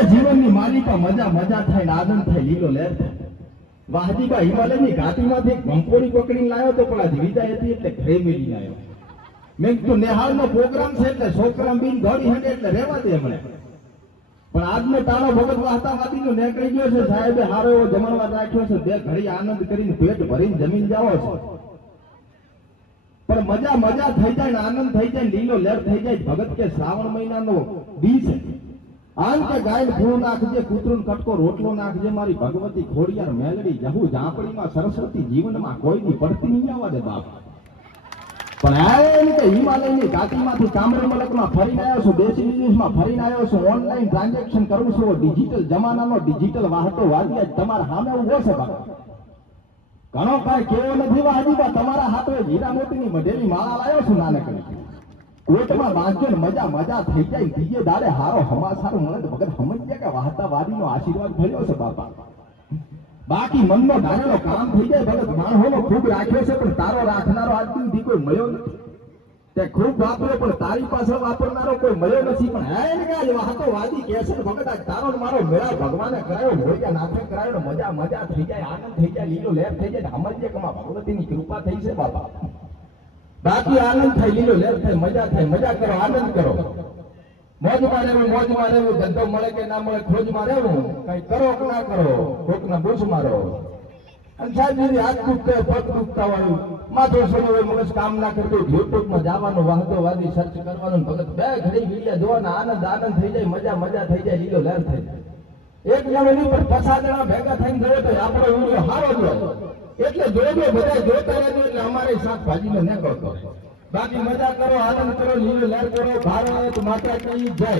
કે જીવનની માલિકા મજા મજા થાય ને આનંદ થાય લીલો લહેર થાય. વાહજીબા હિમાલયની ઘાટીમાંથી ગંપોડી પકડીને લાવ્યો તો પણ આ વિદાય હતી એટલે ઘરે મેળીને આવ્યો. મેં કીધું નેહાળનો પ્રોગ્રામ છે એટલે છોકરા બીન ઘડી હટે એટલે રહેવા દે હમણે. પણ આજનો તાળો ભગત વાસ્તાવાદીનો નીકળી ગયો છે. સાહેબે હારો એવો જમણવાર રાખ્યો છે. બે ઘડી આનંદ કરીને પેટ ભરીને જમીન જાવો છે. પણ મજા મજા થઈ જાય ને આનંદ થઈ જાય લીલો લહેર થઈ જાય. ભગત કે શ્રાવણ મહિનાનો દી છે. આમ કે ગાય ફૂલ નાખજે કૂતરું કટકો રોટલો નાખજે મારી ભગવતી ખોડિયાર મેલડી જહુ ઝાંપડીમાં સરસ્વતી જીવનમાં કોઈ દી પડતી નહીં આવવા દે બાપ. પણ એમ કે હિમાલયની ઘાટીમાંથી કામરેમલકમાં ફરીને આવ્યો છું. દેશી વિદેશમાં ફરીને આવ્યો છું. ઓનલાઈન ટ્રાન્ઝેક્શન કરું છું. ડિજિટલ જમાનાનો ડિજિટલ વાહતો વાદી તમારા સામે ઉભો છે બાપ. ઘણો કાંઈ કેવો નથી વાહજીબા. તમારા હાથે હીરા મોતીની મઢેલી માળા લાવ્યો છું નાનકડી. કોટમાં બાંધજો ને મજા મજા થઈ જાય. બીજે દાડે હારો હમાસારો મળે તો ભગત સમજ્યા કે વાહતાવાદીનો આશીર્વાદ થયો છે બાપા. બાકી મનનો ધારેલો કામ થઈ જાય. ભગત માણસોનો ખૂબ રાખ્યો છે પણ તારો રાખનારો આજ સુધી કોઈ મળ્યો નથી. તે ખૂબ વાપર્યો પણ તારી પાસે વાપરનારો કોઈ મળ્યો નથી. પણ હે ને આજ વાહતોવાદી કહે છે ભગત આજ તારો મારો મેળા ભગવાને કરાયો, મોરિયા નાથે કરાયો ને મજા મજા થઈ જાય, આનંદ થઈ જાય, લીલો લહેર થઈ જાય. સમજ્યે કે ભગવતીની કૃપા થઈ છે બાપા. બાકી આનંદ થાય, લીલો લહેર થાય, મજા થાય. મજા કરો, આનંદ કરો. મોજમાં રહેવું ધંધો મળે કે ના મળે ખોજમાં રહેવું. કઈ કરો કે ના કરો, કોકના બૂસ મારો. અને સાહેબ હાથ દુખતા પગ દુખતા હોય, માથું સડ્યું હોય, મગજ કામ ના કરતું, યુટ્યુબમાં જવાનું, વાહતોવાદી સર્ચ કરવાનું, ભગત બે ઘડી વિડીયા જોવાના, આનંદ આનંદ થઈ જાય, મજા મજા થઈ જાય, લીલો લહેર થઈ જાય. એક જણો નહીં પણ 50 જણા ભેગા થઈને જોયો તો આપણો વિડીયો સારો જ હોય. એટલે જોજો, બધા જોતા રહેજો એટલે અમારે શાકભાજીને ન કરતો. બાકી મજા કરો, આનંદ કરો, લીલો લહેર કરો. ભારત માતા કી જય.